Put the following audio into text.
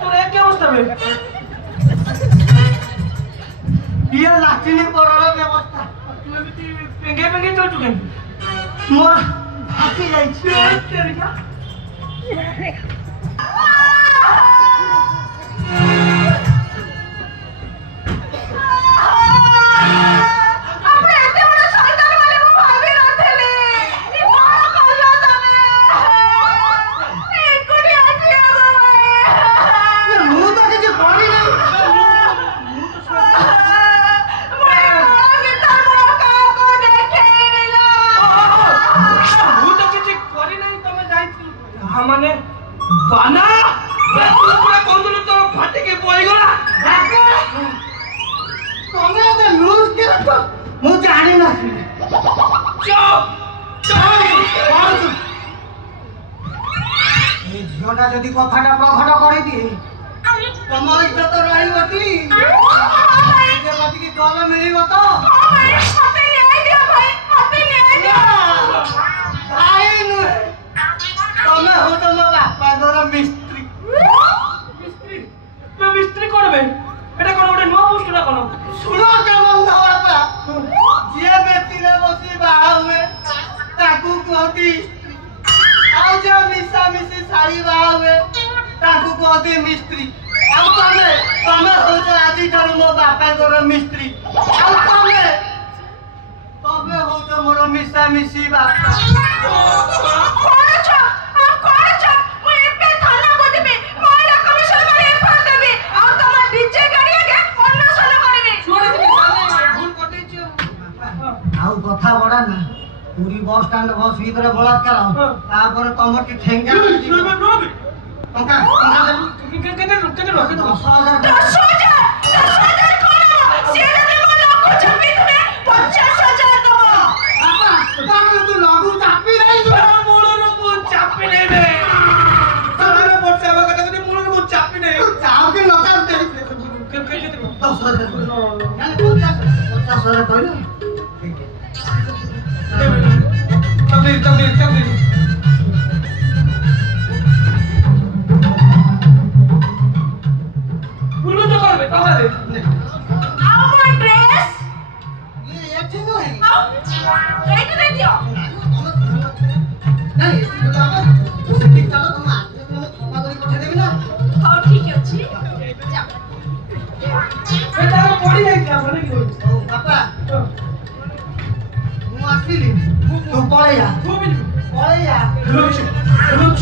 তোর কি অবস্থা বে ইয়ে লাচিনি পড়ার ব্যবস্থা তুই এমনি পেঙ্গে পেঙ্গে চলছু কেন মোর হাতি যাইছে মানে বানা তুই পুরা কোন তো ফাটে কে পড়ে গলা তুমি তো লুজ কে তো মু জানি না চুপ চুপ এই ঝিওটা যদি কথাটা প্রঘট করে দি তোমার ইজ্জত রহিবটি যে বাকি কি দল মিলিব তো হাতে নিয়ে দিও ভাই হাতে নিয়ে দিও ভাই নয় তুমি হো তো মো বাপা ঘর মিস্ত্রি মিস্ত্রি করবে এটা কোন ওটা নো পোস্ট না কোন শুনো কেমন না বাপা যে ব্যক্তিরে বসি বাহা হুয়ে তাকু কহতি ଆଉ ଯେ ମିଶା ମିଶି ଶାଢ଼ୀ ବାହା ହୁଏ ତାଙ୍କୁ କହନ୍ତି ମିସ୍ତ୍ରୀ ଆଉ ତମେ ହଉଛ ଆଜିଠାରୁ ମୋ ବାପାଙ୍କର ମିସ୍ତ୍ରୀ ଆଉ ତମେ ହଉଛ ମୋର ମିଶା ମିଶି ବାପା ଆଉ କଥା ବଢା ନା ପୁରୀ ବସ୍ ଷ୍ଟାଣ୍ଡ ବସ୍ ଭିତରେ ବଳାତ୍କାର ତାପରେ ତମର କି ଠେଙ୍ଗା ଟଙ୍କା ଦେବୁ 10,000 ତୁ ଲଘୁ ଚାପି ନେଇଛୁ ମୂଳରୁ ମୁଁ ଚାପି ନେବେ ସେମାନେ ବର୍ଷା ହବା କଥା ଯଦି ମୂଳରୁ ମୁଁ ଚାପି ନେଇ ଚାଉ କି ନ ଚାଉ ଦେ 10,000 50,000 କହିଲୁ तबदील बोलो तो कर बे कहां दे आओ मोर ड्रेस ये अच्छे नो है आओ रेडी दे दियो नहीं तू ठीक चलो तुम छपा करी पठा देबी ना हां ठीक अछि जा बेटा पड़ी जाई क्या बोले कि ओ पापा ମୁଁ ଆସିଲି ତୁ ପଳେଇ ଯା तू भी ପଳେଇ ଯା रुक रुक